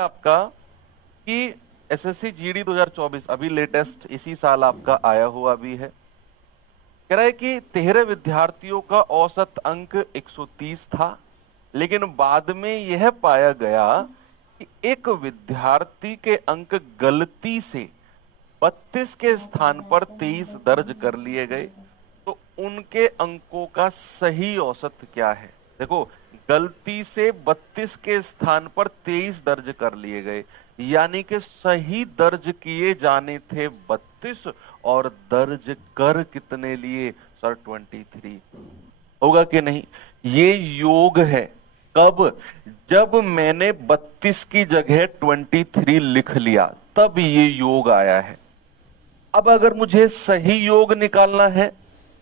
आपका कि SSC GD 2024 अभी लेटेस्ट इसी साल आपका आया हुआ भी है। कह रहा है कि 13 विद्यार्थियों का औसत अंक 130 था, लेकिन बाद में यह पाया गया कि एक विद्यार्थी के अंक गलती से 32 के स्थान पर 23 दर्ज कर लिए गए। तो उनके अंकों का सही औसत क्या है? देखो, गलती से 32 के स्थान पर 23 दर्ज कर लिए गए, यानी कि सही दर्ज किए जाने थे 32 और दर्ज कर कितने लिए सर? 23। होगा कि नहीं? ये योग है। कब? जब मैंने 32 की जगह 23 लिख लिया, तब ये योग आया है। अब अगर मुझे सही योग निकालना है,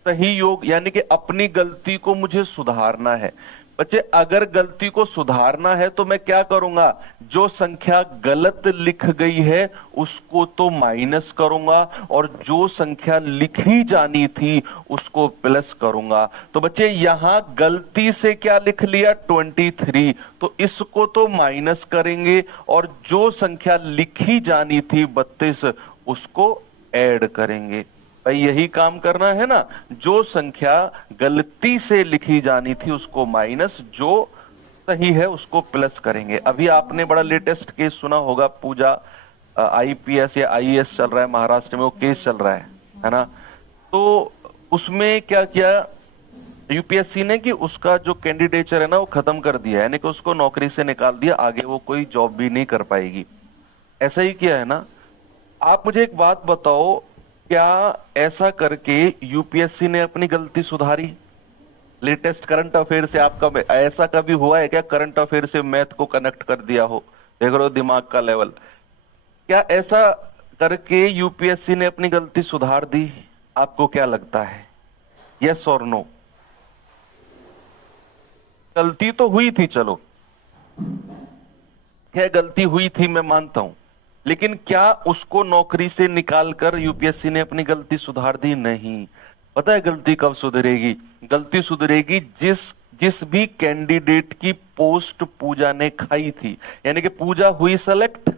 सही योग यानी कि अपनी गलती को मुझे सुधारना है। बच्चे, अगर गलती को सुधारना है तो मैं क्या करूंगा? जो संख्या गलत लिख गई है उसको तो माइनस करूंगा, और जो संख्या लिखी जानी थी उसको प्लस करूंगा। तो बच्चे, यहां गलती से क्या लिख लिया? 23। तो इसको तो माइनस करेंगे, और जो संख्या लिखी जानी थी 32 उसको ऐड करेंगे। भाई, यही काम करना है ना। जो संख्या गलती से लिखी जानी थी उसको माइनस, जो सही है उसको प्लस करेंगे। अभी आपने बड़ा लेटेस्ट केस सुना होगा, पूजा आईपीएस या आईएएस चल रहा है महाराष्ट्र में, वो केस चल रहा है ना। तो उसमें क्या किया यूपीएससी ने कि उसका जो कैंडिडेचर है ना वो खत्म कर दिया, यानी कि उसको नौकरी से निकाल दिया, आगे वो कोई जॉब भी नहीं कर पाएगी। ऐसा ही किया है ना। आप मुझे एक बात बताओ, क्या ऐसा करके यूपीएससी ने अपनी गलती सुधारी? लेटेस्ट करंट अफेयर से आपका ऐसा कभी हुआ है क्या? करंट अफेयर से मैथ को कनेक्ट कर दिया हो, देख रहे हो दिमाग का लेवल। क्या ऐसा करके यूपीएससी ने अपनी गलती सुधार दी? आपको क्या लगता है? यस और नो? गलती तो हुई थी, चलो क्या गलती हुई थी, मैं मानता हूं, लेकिन क्या उसको नौकरी से निकालकर यूपीएससी ने अपनी गलती सुधार दी? नहीं। पता है गलती कब सुधरेगी? गलती सुधरेगी जिस जिस भी कैंडिडेट की पोस्ट पूजा ने खाई थी, यानी कि पूजा हुई सेलेक्ट,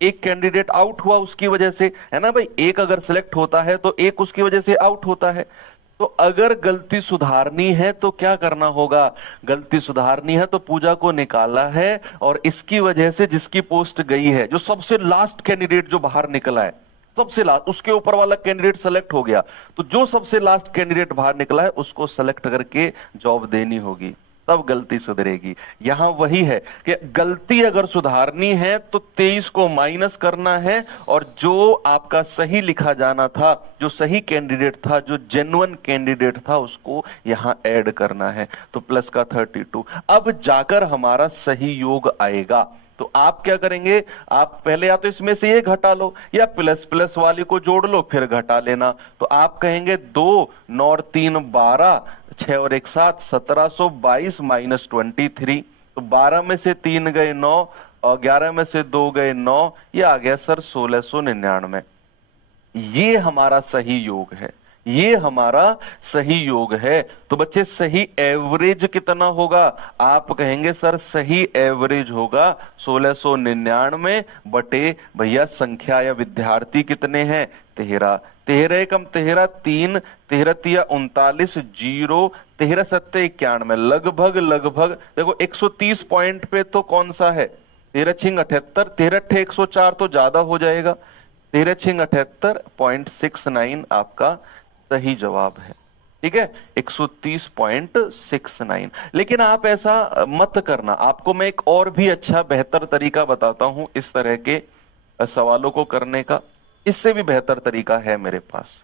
एक कैंडिडेट आउट हुआ उसकी वजह से, है ना भाई। एक अगर सिलेक्ट होता है तो एक उसकी वजह से आउट होता है। तो अगर गलती सुधारनी है तो क्या करना होगा? गलती सुधारनी है तो पूजा को निकाला है, और इसकी वजह से जिसकी पोस्ट गई है, जो सबसे लास्ट कैंडिडेट जो बाहर निकला है, सबसे लास्ट, उसके ऊपर वाला कैंडिडेट सेलेक्ट हो गया, तो जो सबसे लास्ट कैंडिडेट बाहर निकला है उसको सेलेक्ट करके जॉब देनी होगी, तब गलती सुधरेगी। यहां वही है कि गलती अगर सुधारनी है तो 23 को माइनस करना है, और जो आपका सही लिखा जाना था, जो सही कैंडिडेट था, जो जेन्युइन कैंडिडेट था, उसको यहां ऐड करना है। तो प्लस का 32 अब जाकर हमारा सही योग आएगा। तो आप क्या करेंगे? आप पहले या तो इसमें से ये घटा लो, या प्लस प्लस वाली को जोड़ लो, फिर घटा लेना। तो आप कहेंगे 2 9 और 3 12, 6 और 1 7, 1722 माइनस 23। तो 12 में से 3 गए 9, और 11 में से 2 गए 9, ये आ गया सर 1699। ये हमारा सही योग है, ये हमारा सही योग है। तो बच्चे, सही एवरेज कितना होगा? आप कहेंगे सर सही एवरेज होगा 1699 बटे भैया संख्या या विद्यार्थी कितने हैं? 13। 13 एकम 13, 3, 13 तिया 39, 0, 13 सत्ते 91, लगभग लगभग देखो 130 पॉइंट पे तो कौन सा है? 13 छिंग 78, 13 अट्ठे 104 तो ज्यादा हो जाएगा। 13 छिंग 78.69 आपका सही जवाब है। ठीक है, 130.69। लेकिन आप ऐसा मत करना, आपको मैं एक और भी अच्छा बेहतर तरीका बताता हूं इस तरह के सवालों को करने का। इससे भी बेहतर तरीका है मेरे पास।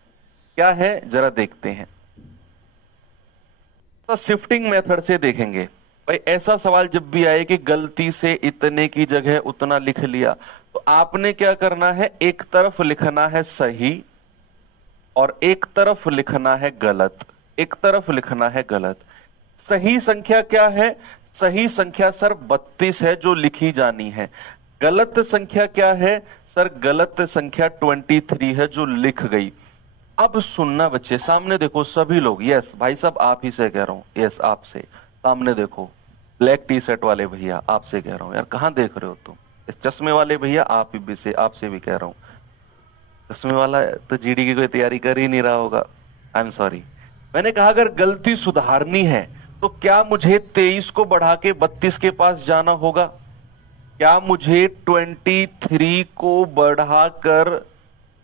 क्या है जरा देखते हैं। तो शिफ्टिंग मेथड से देखेंगे। भाई, ऐसा सवाल जब भी आए कि गलती से इतने की जगह उतना लिख लिया, तो आपने क्या करना है? एक तरफ लिखना है सही और एक तरफ लिखना है गलत। एक तरफ लिखना है गलत। सही संख्या क्या है? सही संख्या सर 32 है जो लिखी जानी है। गलत संख्या क्या है? सर गलत संख्या 23 है जो लिख गई। अब सुनना बच्चे, सामने देखो सभी लोग। यस भाई साहब, आप ही से कह रहा हूं। यस, आपसे। सामने देखो, ब्लैक टी शर्ट वाले भैया, आपसे कह रहा हूं। यार कहां देख रहे हो तुम? चश्मे वाले भैया, आप ही भी से आपसे भी कह रहा हूँ, चश्मे वाला तो जीडी की कोई तैयारी कर ही नहीं रहा होगा। I am sorry. मैंने कहा अगर गलती सुधारनी है तो क्या मुझे 23 को बढ़ा के 32 के पास जाना होगा? क्या मुझे 23 को बढ़ाकर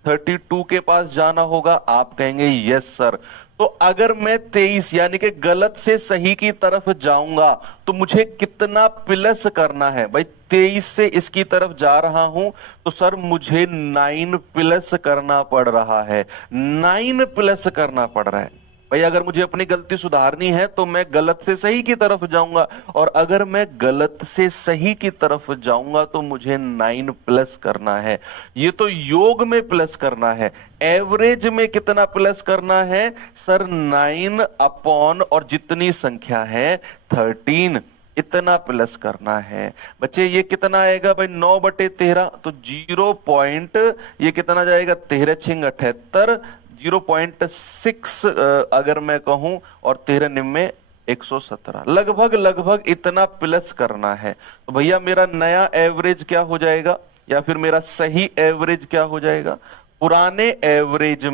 32 के पास जाना होगा? आप कहेंगे यस सर। तो अगर मैं 23 यानी कि गलत से सही की तरफ जाऊंगा तो मुझे कितना प्लस करना है भाई? 23 से इसकी तरफ जा रहा हूं तो सर मुझे 9 प्लस करना पड़ रहा है, 9 प्लस करना पड़ रहा है भाई। अगर मुझे अपनी गलती सुधारनी है तो मैं गलत से सही की तरफ जाऊंगा, और अगर मैं गलत से सही की तरफ जाऊंगा तो मुझे 9 प्लस करना है। ये तो योग में प्लस करना है। एवरेज में कितना प्लस करना है सर? 9 अपॉन और जितनी संख्या है 13, इतना प्लस करना है। बच्चे ये कितना आएगा भाई? 9/13, तो 0 पॉइंट, ये कितना जाएगा? 13 छिंग 78, 0.6 अगर मैं कहूं, और 13 निम्न 117, लगभग लगभग इतना प्लस करना है। तो भैया मेरा नया एवरेज क्या हो जाएगा, या फिर मेरा सही एवरेज क्या हो जाएगा? पुराने एवरेज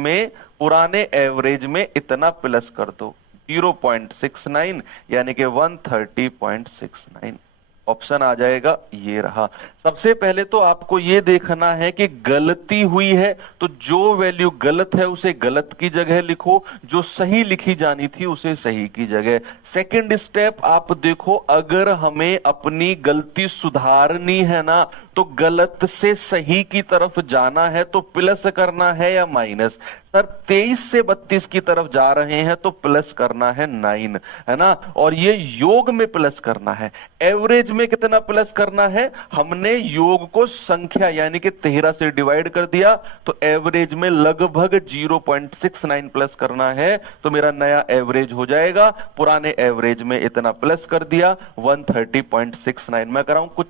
में इतना प्लस कर दो, 0.69 यानी कि 130.69। ऑप्शन आ जाएगा, ये रहा। सबसे पहले तो आपको ये देखना है कि गलती हुई है तो जो वैल्यू गलत है उसे गलत की जगह लिखो, जो सही लिखी जानी थी उसे सही की जगह। सेकंड स्टेप आप देखो, अगर हमें अपनी गलती सुधारनी है ना तो गलत से सही की तरफ जाना है तो प्लस करना है या माइनस? सर 23 से 32 की तरफ जा रहे हैं तो प्लस करना है 9, है ना, और ये योग में प्लस करना है। एवरेज में कितना प्लस करना है? हमने योग को संख्या यानी कि 13 से डिवाइड कर दिया, तो एवरेज में लगभग 0.69 प्लस करना है, तो मेरा नया एवरेज हो जाएगा। पुराने एवरेज में इतना प्लस कर दिया, 130.69। मैं कर रहा हूं, कुछ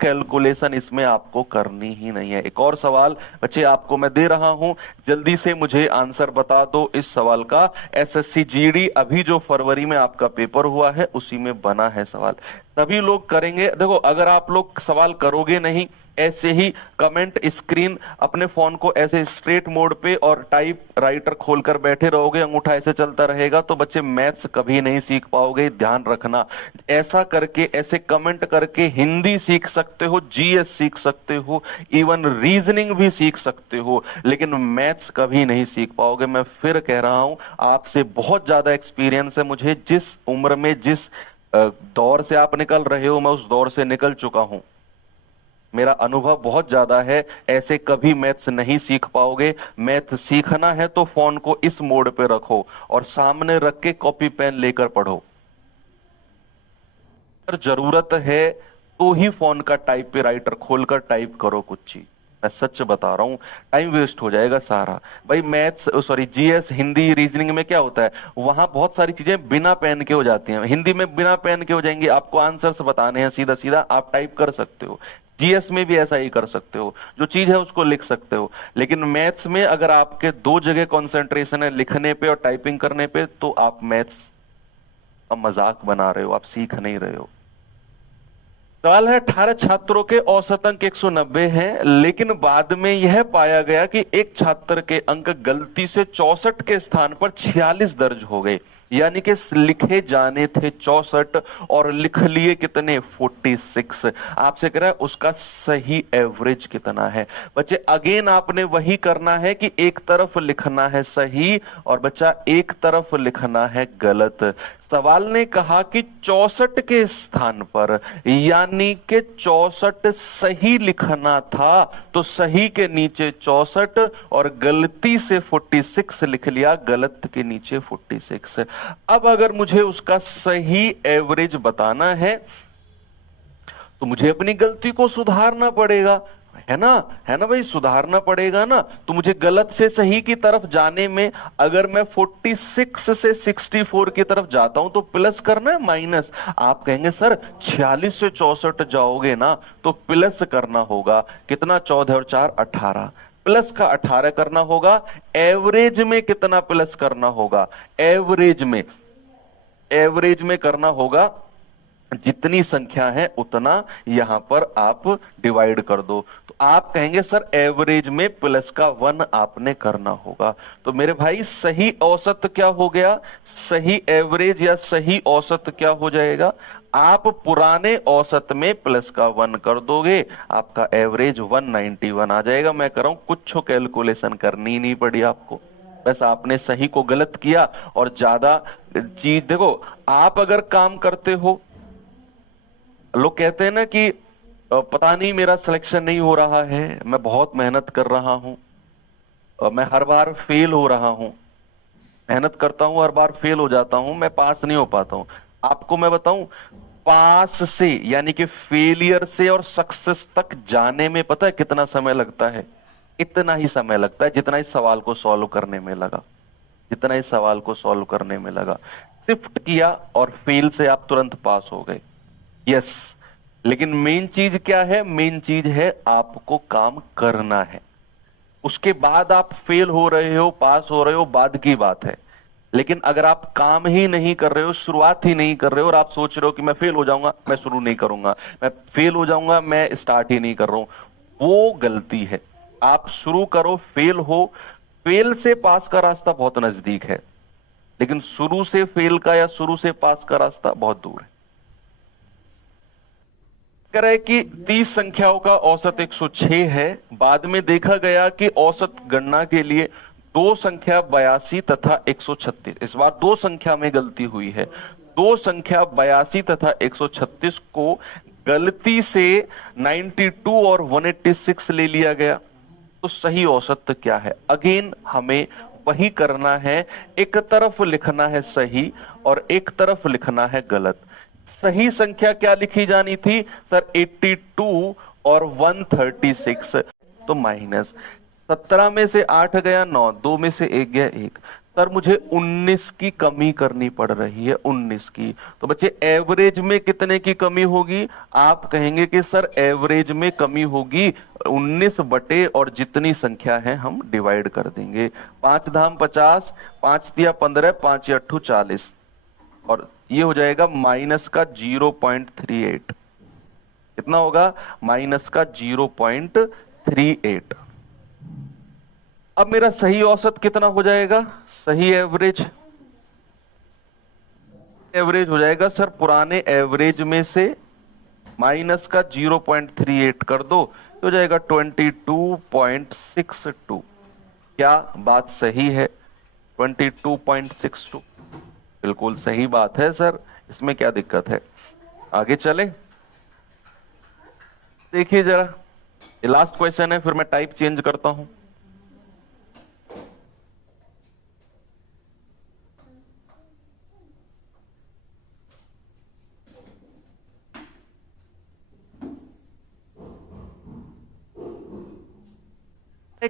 कैलकुलेशन इसमें आपको करनी ही नहीं है। एक और सवाल बच्चे आपको मैं दे रहा हूं, जल्दी से मुझे आंसर बता दो इस सवाल का। एसएससी जीडी अभी जो फरवरी में आपका पेपर हुआ है उसी में बना है सवाल, सभी लोग करेंगे। देखो अगर आप लोग सवाल करोगे नहीं, ऐसे ही कमेंट स्क्रीन अपने फोन को ऐसे स्ट्रेट मोड पे और टाइप राइटर खोलकर बैठे रहोगे, अंगूठा ऐसे चलता रहेगा, तो बच्चे मैथ्स कभी नहीं सीख पाओगे, ध्यान रखना। ऐसा करके, ऐसे कमेंट करके हिंदी सीख सकते हो, जीएस सीख सकते हो, इवन रीजनिंग भी सीख सकते हो, लेकिन मैथ्स कभी नहीं सीख पाओगे। मैं फिर कह रहा हूं, आपसे बहुत ज्यादा एक्सपीरियंस है मुझे, जिस उम्र में जिस दौर से आप निकल रहे हो मैं उस दौर से निकल चुका हूं, मेरा अनुभव बहुत ज्यादा है। ऐसे कभी मैथ्स नहीं सीख पाओगे। मैथ सीखना है तो फोन को इस मोड पे रखो और सामने रख के कॉपी पेन लेकर पढ़ो। अगर जरूरत है तो ही फोन का टाइप पे राइटर खोलकर टाइप करो कुछ चीज। मैं सच बता रहा हूं, टाइम वेस्ट हो जाएगा सारा। भाई maths sorry GS Hindi reasoning में क्या होता है, वहां बहुत सारी चीजें बिना पेन के हो जाती हैं, हिंदी में बिना पेन के हो जाएंगी। आपको आंसर्स बताने हैं सीधा सीधा, आप टाइप कर सकते हो। जीएस में भी ऐसा ही कर सकते हो, जो चीज है उसको लिख सकते हो। लेकिन मैथ्स में अगर आपके दो जगह कंसंट्रेशन है, लिखने पे और टाइपिंग करने पे, तो आप मैथ्स का मजाक बना रहे हो, आप सीख नहीं रहे हो। सवाल है, 18 छात्रों के औसत अंक 190 हैं, लेकिन बाद में यह पाया गया कि एक छात्र के अंक गलती से 64 के स्थान पर 46 दर्ज हो गए, यानी कि लिखे जाने थे 64 और लिख लिए कितने? 46। आपसे कह रहा है उसका सही एवरेज कितना है। बच्चे अगेन आपने वही करना है कि एक तरफ लिखना है सही और बच्चा एक तरफ लिखना है गलत। सवाल ने कहा कि 64 के स्थान पर, यानी कि 64 सही लिखना था, तो सही के नीचे 64 और गलती से 46 लिख लिया, गलत के नीचे 46। अब अगर मुझे उसका सही एवरेज बताना है तो मुझे अपनी गलती को सुधारना पड़ेगा, है ना भाई, सुधारना पड़ेगा ना। तो मुझे गलत से सही की तरफ जाने में, अगर मैं 46 से 64 की तरफ जाता हूं तो प्लस करना है माइनस? आप कहेंगे सर 46 से 64 जाओगे ना तो प्लस करना होगा। कितना? 14 और 4 18, प्लस का 18 करना होगा। एवरेज में कितना प्लस करना होगा? एवरेज में करना होगा जितनी संख्या है उतना यहां पर आप डिवाइड कर दो। तो आप कहेंगे सर एवरेज में प्लस का 1 आपने करना होगा। तो मेरे भाई सही औसत क्या हो गया, सही एवरेज या सही औसत क्या हो जाएगा, आप पुराने औसत में प्लस का 1 कर दोगे, आपका एवरेज 191 आ जाएगा। मैं कर रहा हूं, कुछ कैलकुलेशन करनी नहीं पड़ी आपको, बस आपने सही को गलत किया और ज्यादा चीज देखो। आप अगर काम करते हो, लोग कहते हैं ना कि पता नहीं मेरा सिलेक्शन नहीं हो रहा है, मैं बहुत मेहनत कर रहा हूं, मैं हर बार फेल हो रहा हूं, मेहनत करता हूं हर बार फेल हो जाता हूं, मैं पास नहीं हो पाता हूं। आपको मैं बताऊं, पास से यानी कि फेलियर से और सक्सेस तक जाने में पता है कितना समय लगता है, इतना ही समय लगता है जितना इस सवाल को सॉल्व करने में लगा, जितना इस सवाल को सॉल्व करने में लगा। शिफ्ट किया और फेल से आप तुरंत पास हो गए। यस, लेकिन मेन चीज क्या है, मेन चीज है आपको काम करना है। उसके बाद आप फेल हो रहे हो पास हो रहे हो बाद की बात है, लेकिन अगर आप काम ही नहीं कर रहे हो, शुरुआत ही नहीं कर रहे हो और आप सोच रहे हो कि मैं फेल हो जाऊंगा मैं शुरू नहीं करूंगा, मैं फेल हो जाऊंगा मैं स्टार्ट ही नहीं कर रहा हूं, वो गलती है। आप शुरू करो, फेल हो, फेल से पास का रास्ता बहुत नजदीक है, लेकिन शुरू से फेल का या शुरू से पास का रास्ता बहुत दूर है। कह रहा है कि 30 संख्याओं का औसत 106 है। बाद में देखा गया कि औसत गणना के लिए दो संख्या 82 तथा 136, इस बार दो संख्या में गलती हुई है, दो संख्या 82 तथा 136 को गलती से 92 और 186 ले लिया गया। तो सही औसत क्या है, अगेन हमें वही करना है, एक तरफ लिखना है सही और एक तरफ लिखना है गलत। सही संख्या क्या लिखी जानी थी सर, 82 और 136, तो माइनस 17 में से 8 गया 9, 2 में से 1 गया 1, सर मुझे 19 की कमी करनी पड़ रही है, 19 की। तो बच्चे एवरेज में कितने की कमी होगी, आप कहेंगे कि सर एवरेज में कमी होगी 19 बटे और जितनी संख्या है हम डिवाइड कर देंगे, 5 धाम 50, 5 तिया 15, 5 अट्ठू 40, और ये हो जाएगा माइनस का 0.38। कितना होगा, माइनस का 0.38। अब मेरा सही औसत कितना हो जाएगा, सही एवरेज, एवरेज हो जाएगा सर पुराने एवरेज में से माइनस का 0.38 कर दो, तो हो जाएगा 22.62। क्या बात सही है, 22.62 बिल्कुल सही बात है सर, इसमें क्या दिक्कत है। आगे चले, देखिए जरा, ये लास्ट क्वेश्चन है, फिर मैं टाइप चेंज करता हूं।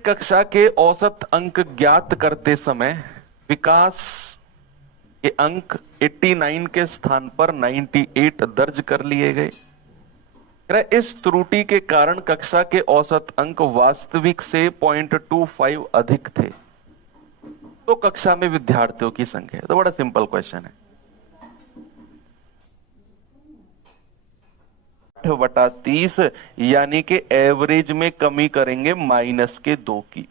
कक्षा के औसत अंक ज्ञात करते समय विकास के अंक 89 के स्थान पर 98 दर्ज कर लिए गए। इस त्रुटि के कारण कक्षा के औसत अंक वास्तविक से 0.25 अधिक थे, तो कक्षा में विद्यार्थियों की संख्या, तो बड़ा सिंपल क्वेश्चन है, 8/30 यानी कि एवरेज में कमी करेंगे माइनस के 2 की,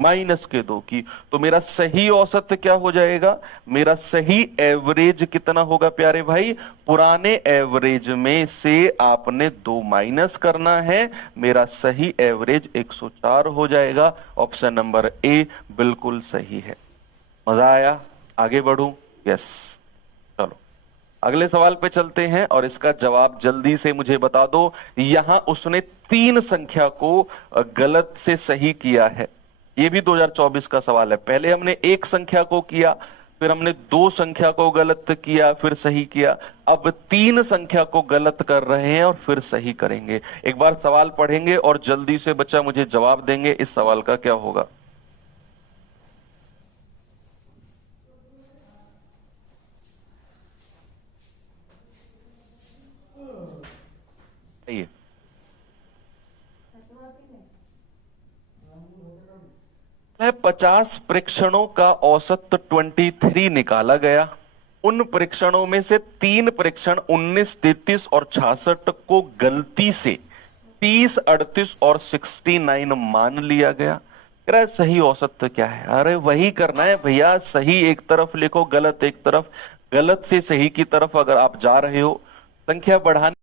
माइनस के 2 की। तो मेरा सही औसत क्या हो जाएगा, मेरा सही एवरेज कितना होगा प्यारे भाई, पुराने एवरेज में से आपने 2 माइनस करना है, मेरा सही एवरेज 104 हो जाएगा। ऑप्शन नंबर ए बिल्कुल सही है। मजा आया, आगे बढ़ूं, यस। चलो अगले सवाल पे चलते हैं और इसका जवाब जल्दी से मुझे बता दो। यहां उसने 3 संख्या को गलत से सही किया है, ये भी 2024 का सवाल है। पहले हमने एक संख्या को किया, फिर हमने 2 संख्या को गलत किया फिर सही किया, अब 3 संख्या को गलत कर रहे हैं और फिर सही करेंगे। एक बार सवाल पढ़ेंगे और जल्दी से बच्चा मुझे जवाब देंगे इस सवाल का क्या होगा। ये 50 प्रेक्षणों का औसत 23 निकाला गया, उन परीक्षणों में से 3 परीक्षण 19, 33 और 66 को गलती से 30, 38 और 69 मान लिया गया। कह रहा है सही औसत तो क्या है? अरे वही करना है भैया, सही एक तरफ लिखो, गलत एक तरफ। गलत से सही की तरफ अगर आप जा रहे हो, संख्या बढ़ाने